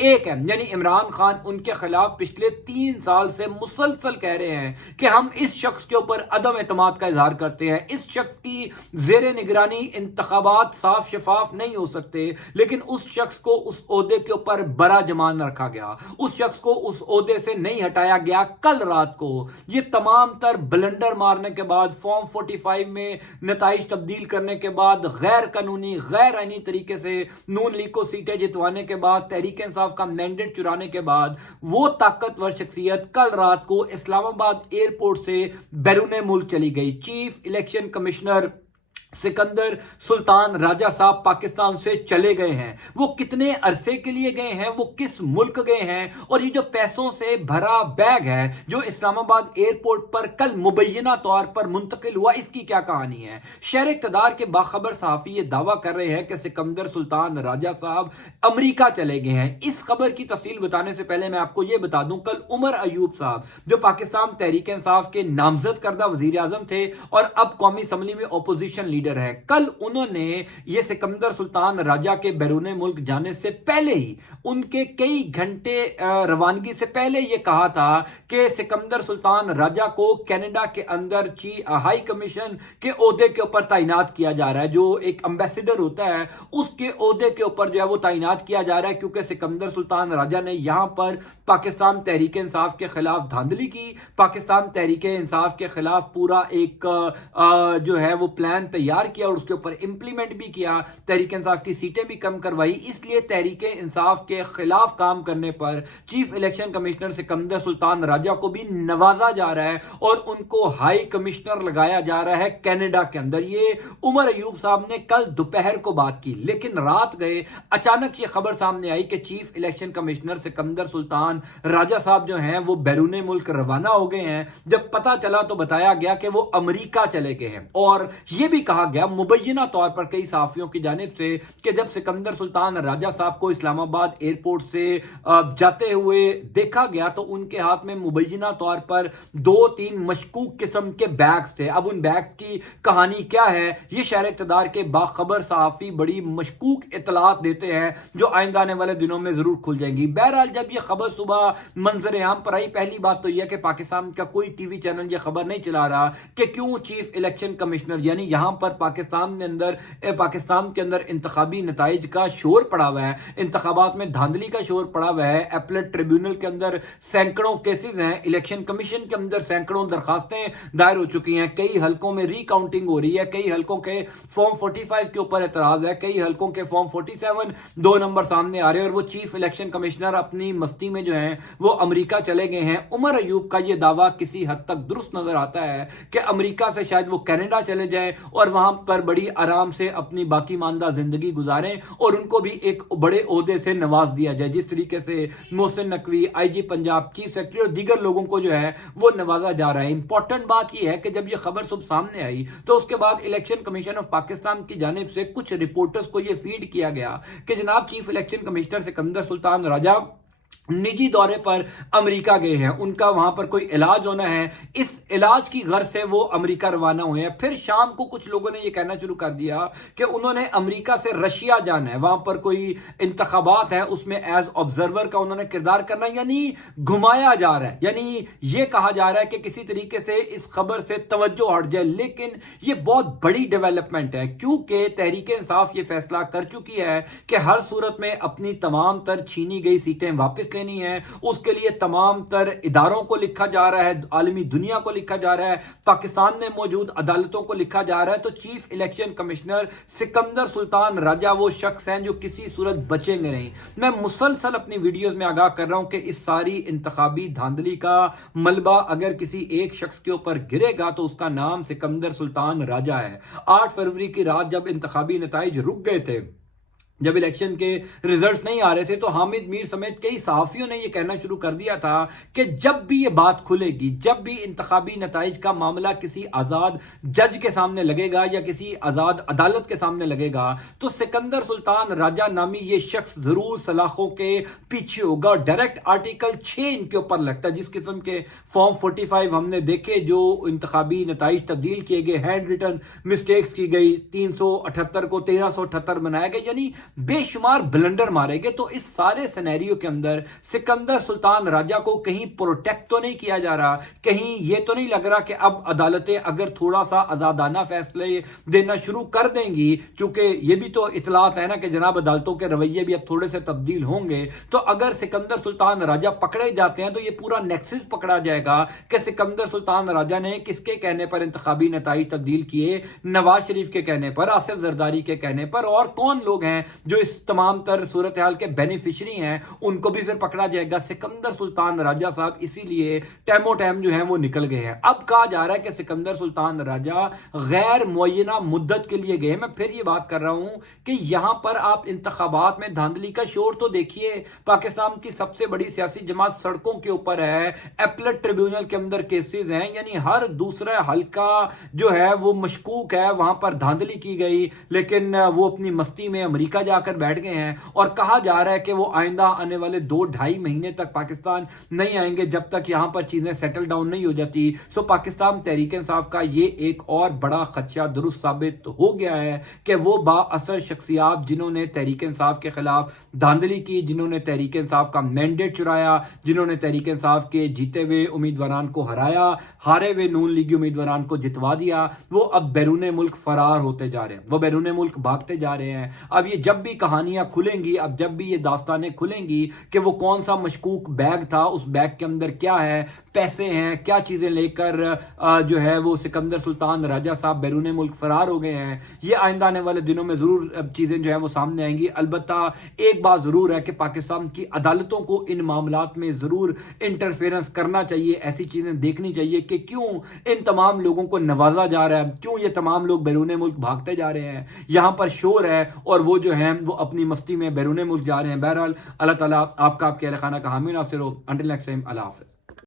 1 ہے. یعنی عمران خان ان کے خلاف پچھلے 3 سال سے مسلسل کہہ رہے ہیں کہ ہم اس شخص کے اوپر عدم اعتماد کا اظہار کرتے ہیں. اس شخص کی زیر نگرانی انتخابات صاف شفاف نہیں ہو سکتے، لیکن اس شخص کو اس عہدے کے اوپر برا جمان رکھا گیا، اس شخص کو اس عہدے سے نہیں ہٹایا گیا. کل رات کو یہ تمام تر بلنڈر مارنے کے بعد، فارم 45 میں نتائج تبدیل کرنے کے بعد، غیر قانونی غیر آئینی طریقے سے نون لیگ کو سیٹیں جتوانے کے بعد، تحریک انصاف کا مینڈیٹ چرانے کے بعد، وہ طاقتور شخصیت کل رات کو اسلام آباد ایئرپورٹ سے بیرون ملک چلی گئی. چیف الیکشن کمشنر سکندر سلطان راجہ صاحب پاکستان سے چلے گئے ہیں. وہ کتنے عرصے کے لیے گئے ہیں، وہ کس ملک گئے ہیں، اور یہ جو پیسوں سے بھرا بیگ ہے جو اسلام آباد ایئرپورٹ پر کل مبینہ طور پر منتقل ہوا، اس کی کیا کہانی ہے؟ شہر اقتدار کے باخبر صحافی یہ دعویٰ کر رہے ہیں کہ سکندر سلطان راجہ صاحب امریکہ چلے گئے ہیں. اس خبر کی تفصیل بتانے سے پہلے میں آپ کو یہ بتا دوں، کل عمر ایوب صاحب جو پاکستان تحریک انصاف کے نامزد کردہ وزیر اعظم تھے اور اب قومی اسمبلی میں اپوزیشن لیڈر ہیں، کل انہوں نے یہ سکندر سلطان راجہ کے بیرون ملک جانے سے پہلے ہی، ان کے کئی گھنٹے روانگی سے پہلے یہ کہا تھا کہ سکندر سلطان راجہ کو کینیڈا کے اندر ہائی کمیشن کے عہدے کے اوپر تعینات کیا جا رہا ہے. جو ایک امبیسڈر ہوتا ہے اس کے عہدے کے اوپر جو ہے وہ تعینات کیا جا رہا ہے، کیونکہ سکندر سلطان راجہ نے یہاں پر پاکستان تحریک انصاف کے خلاف دھاندلی کی، پاکستان تحریک انصاف کے خلاف پورا ایک جو ہے وہ پلان تیار کیا اور اس کے اوپر امپلیمنٹ بھی کیا، تحریک انصاف کی سیٹیں بھی کم کروائی. اس لیے تحریک انصاف کے خلاف کام کرنے پر چیف الیکشن کمشنر سکندر سلطان راجہ کو بھی نوازا جا رہا ہے اور ان کو ہائی کمشنر لگایا جا رہا ہے کینیڈا کے اندر. یہ عمر ایوب صاحب نے کل دوپہر کو بات کی، لیکن رات گئے اچانک یہ خبر سامنے آئی کہ چیف الیکشن کمشنر سکندر سلطان راجہ صاحب جو ہیں وہ بیرون ملک روانہ ہو گئے ہیں. جب پتہ چلا تو بتایا گیا کہ وہ امریکہ چلے گئے ہیں، اور یہ بھی کہا گیا مبینہ طور پر کئی صحافیوں کی جانب سے کہ جب سکندر سلطان راجہ صاحب کو اسلام آباد ایئرپورٹ سے جاتے ہوئے دیکھا گیا تو ان کے ہاتھ میں مبینہ طور پر 2-3 مشکوک قسم کے بیگز تھے. اب ان بیگز کی کہانی کیا ہے، یہ شہر اقتدار کے باخبر صحافی بڑی مشکوک اطلاعات دیتے ہیں جو آئندہ آنے والے دنوں میں ضرور کھل جائیں گی. بہرحال جب یہ خبر صبح منظر عام پر آئی، پہلی بات تو یہ کہ پاکستان کا کوئی ٹی وی چینل یہ خبر نہیں چلا رہا کہ کیوں چیف الیکشن کمشنر، یعنی یہاں پر پاکستان کے اندر انتخابی نتائج کا شور پڑا ہوا ہے، انتخابات میں دھاندلی کا شور پڑا ہوا ہے. ایپلیٹ ٹریبیونل کے اندر سینکڑوں کیسز ہیں، الیکشن کمیشن کے اندر سینکڑوں درخواستیں دائر ہو چکی ہیں، کئی حلقوں میں ری کاؤنٹنگ ہو رہی ہے، کئی حلقوں کے فارم 45 کے اوپر اعتراض ہے، کئی حلقوں کے فارم 47 2 نمبر سامنے آ رہے ہیں، اور وہ چیف الیکشن کمشنر اپنی مستی میں جو ہیں وہ امریکہ چلے گئے ہیں. عمر ایوب کا یہ دعویٰ کسی حد تک درست نظر آتا ہے کہ امریکہ سے شاید وہ کینیڈا چلے جائیں اور وہاں پر بڑی آرام سے اپنی باقی ماندہ زندگی گزاریں اور ان کو بھی ایک بڑے عہدے سے نواز دیا جائے، جس طریقے سے محسن نقوی، آئی جی پنجاب، چیف سیکرٹری اور دیگر لوگوں کو جو ہے وہ نوازا جا رہا ہے. امپورٹنٹ بات یہ ہے کہ جب یہ خبر صبح سامنے آئی تو اس کے بعد الیکشن کمیشن آف پاکستان کی جانب سے کچھ رپورٹرز کو یہ فیڈ کیا گیا کہ جناب چیف الیکشن کمشنر سکندر سلطان راجہ نجی دورے پر امریکہ گئے ہیں، ان کا وہاں پر کوئی علاج ہونا ہے، اس علاج کی غرض سے وہ امریکہ روانہ ہوئے ہیں. پھر شام کو کچھ لوگوں نے یہ کہنا شروع کر دیا کہ انہوں نے امریکہ سے رشیا جانا ہے، وہاں پر کوئی انتخابات ہیں، اس میں ایز آبزرور کا انہوں نے کردار کرنا ہے، یعنی گھمایا جا رہا ہے، یعنی یہ کہا جا رہا ہے کہ کسی طریقے سے اس خبر سے توجہ ہٹ جائے. لیکن یہ بہت بڑی ڈیولپمنٹ ہے، کیونکہ تحریک انصاف یہ فیصلہ کر چکی ہے کہ ہر صورت میں اپنی تمام تر چھینی گئی سیٹیں واپس لینی ہے. اس کے لیے تمام تر اداروں کو لکھا جا رہا ہے، عالمی دنیا کو لکھا جا رہا ہے، پاکستان میں موجود عدالتوں کو لکھا جا رہا ہے. تو چیف الیکشن کمشنر سکندر سلطان راجہ وہ شخص ہیں جو کسی صورت بچیں گے نہیں. میں مسلسل اپنی ویڈیوز میں آگاہ کر رہا ہوں کہ اس ساری انتخابی دھاندلی کا ملبہ اگر کسی ایک شخص کے اوپر گرے گا تو اس کا نام سکندر سلطان راجہ ہے. 8 فروری کی رات جب انتخابی نتائج رک گئے تھے، جب الیکشن کے ریزلٹس نہیں آ رہے تھے، تو حامد میر سمیت کئی صحافیوں نے یہ کہنا شروع کر دیا تھا کہ جب بھی یہ بات کھلے گی، جب بھی انتخابی نتائج کا معاملہ کسی آزاد جج کے سامنے لگے گا یا کسی آزاد عدالت کے سامنے لگے گا، تو سکندر سلطان راجہ نامی یہ شخص ضرور سلاخوں کے پیچھے ہوگا. ڈائریکٹ آرٹیکل 6 ان کے اوپر لگتا ہے. جس قسم کے فارم 45 ہم نے دیکھے جو انتخابی نتائج تبدیل کیے گئے، ہینڈ ریٹن مسٹیکس کی گئی، 378 کو 1378 بنایا گیا، یعنی بے شمار بلنڈر مارے گئے. تو اس سارے سینیریو کے اندر سکندر سلطان راجہ کو کہیں پروٹیکٹ تو نہیں کیا جا رہا, کہیں یہ تو نہیں لگ رہا کہ اب عدالتیں اگر تھوڑا سا آزادانہ فیصلے دینا شروع کر دیں گی, چونکہ یہ بھی تو اطلاعات ہے نا کہ جناب عدالتوں کے رویے بھی اب تھوڑے سے تبدیل ہوں گے, تو اگر سکندر سلطان راجہ پکڑے جاتے ہیں تو یہ پورا نیکسس پکڑا جائے گا کہ سکندر سلطان راجہ نے کس کے کہنے پر انتخابی نتائج تبدیل کیے, نواز شریف کے کہنے پر, آصف زرداری کے کہنے پر, اور کون لوگ ہیں جو اس تمام تر صورتحال کے بینیفیشری ہیں ان کو بھی پھر پکڑا جائے گا. سکندر سلطان راجہ صاحب اسی لیے ٹائم و ٹائم جو ہیں وہ نکل گئے ہیں. اب کہا جا رہا ہے کہ سکندر سلطان راجہ غیر معینہ مدت کے لیے گئے. میں پھر یہ بات کر رہا ہوں کہ یہاں پر آپ انتخابات میں دھاندلی کا شور تو دیکھیے, پاکستان کی سب سے بڑی سیاسی جماعت سڑکوں کے اوپر ہے, ایپلٹ ٹریبیونل کے اندر کیسز ہیں, یعنی ہر دوسرا حلقہ جو ہے وہ مشکوک ہے, وہاں پر دھاندلی کی گئی, لیکن وہ اپنی مستی میں امریکہ جا کر بیٹھ گئے ہیں اور کہا جا رہا ہے کہ وہ آئندہ آنے والے 2-2.5 مہینے تک پاکستان نہیں آئیں گے جب تک یہاں پر چیزیں سیٹل ڈاؤن نہیں ہو جاتی. سو پاکستان تحریک انصاف کا یہ ایک اور بڑا خدشہ درست ثابت ہو گیا ہے کہ وہ با اثر شخصیات جنہوں نے تحریک انصاف کے خلاف دھاندلی کی, جنہوں نے تحریک انصاف کا مینڈیٹ چرایا, جنہوں نے تحریک انصاف کے جیتے ہوئے امیدواران کو ہرایا, ہارے ہوئے نون لیگی امیدواران کو جتوا دیا, وہ اب بیرون ملک فرار ہوتے جا رہے ہیں, وہ بیرون ملک بھاگتے جا رہے ہیں. اب یہ جب بھی کہانیاں کھلیں گی, اب جب بھی یہ داستانیں کھلیں گی کہ وہ کون سا مشکوک بیگ تھا, اس بیگ کے اندر کیا ہے, پیسے ہیں, کیا چیزیں لے کر جو ہے وہ سکندر سلطان راجہ صاحب بیرون ملک فرار ہو گئے ہیں, یہ آئندہ آنے والے دنوں میں ضرور چیزیں جو ہیں وہ سامنے آئیں گی. البتہ ایک بات ضرور ہے کہ پاکستان کی عدالتوں کو ان معاملات میں ضرور انٹرفیرنس کرنا چاہیے, ایسی چیزیں دیکھنی چاہیے کہ کیوں ان تمام لوگوں کو نوازا جا رہا ہے, کیوں یہ تمام لوگ بیرون ملک بھاگتے جا رہے ہیں. یہاں پر شور ہے اور وہ جو ہیں وہ اپنی مستی میں بیرون ملک جا رہے ہیں. بہرحال اللہ تعالیٰ آپ کا آپ کے اہل خانہ کا حامی ناصر ہو. انٹل نیکسٹ ٹائم, اللہ حافظ.